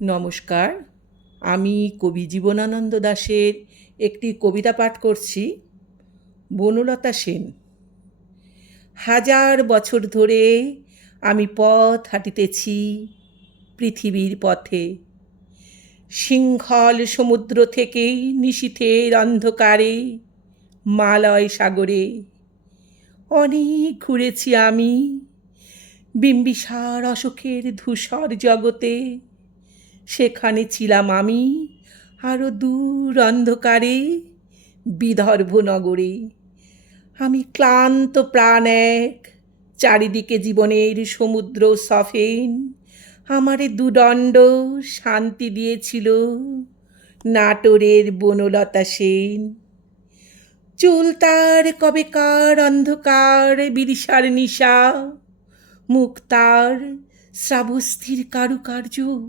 নমস্কার, আমি কবি জীবনানন্দ দাশের একটি কবিতা পাঠ করছি, বনলতা সেন। হাজার বছর ধরে আমি পথ হাঁটিতেছি পৃথিবীর পথে। শৃঙ্খল সমুদ্র থেকেই নিশীথের অন্ধকারে, মালয় সাগরে। অনেক ঘুরেছি আমি বিম্বিসার অশোকের ধূসর জগতে। সেখানে ছিলাম আমি আরও দূর অন্ধকারে, বিদর্ভ নগরে। আমি ক্লান্ত প্রাণ এক, চারিদিকে জীবনের সমুদ্র সফেন। আমারে দুদণ্ড শান্তি দিয়েছিল, নাটোরের বনলতা সেন। চুল তার কবেকার অন্ধকার বিরিশার নিশা। মুখ তার শ্রাবস্থির কারুকার্য।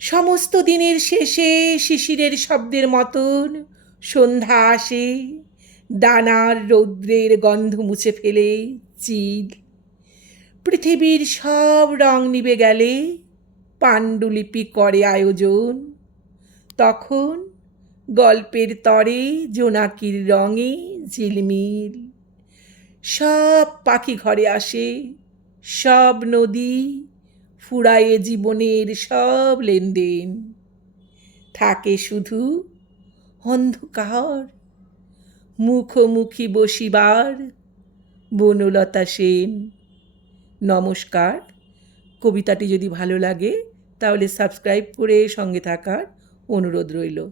সমস্ত দিনের শেষে শিশিরের শব্দের মতন সন্ধ্যা আসে, দানার রৌদ্রের গন্ধ মুছে ফেলে চিল। পৃথিবীর সব রং নিবে গেলে পাণ্ডুলিপি করে আয়োজন। তখন গল্পের তরে জোনাকির রঙে ঝিলমিল। সব পাখি ঘরে আসে, সব নদী ফুরায়ে জীবনের সব লেনদেন। থাকে শুধু অন্ধকার। মুখোমুখি বসিবার বনলতা সেন। নমস্কার। কবিতাটি যদি ভালো লাগে, তাহলে সাবস্ক্রাইব করে সঙ্গে থাকার অনুরোধ রইল।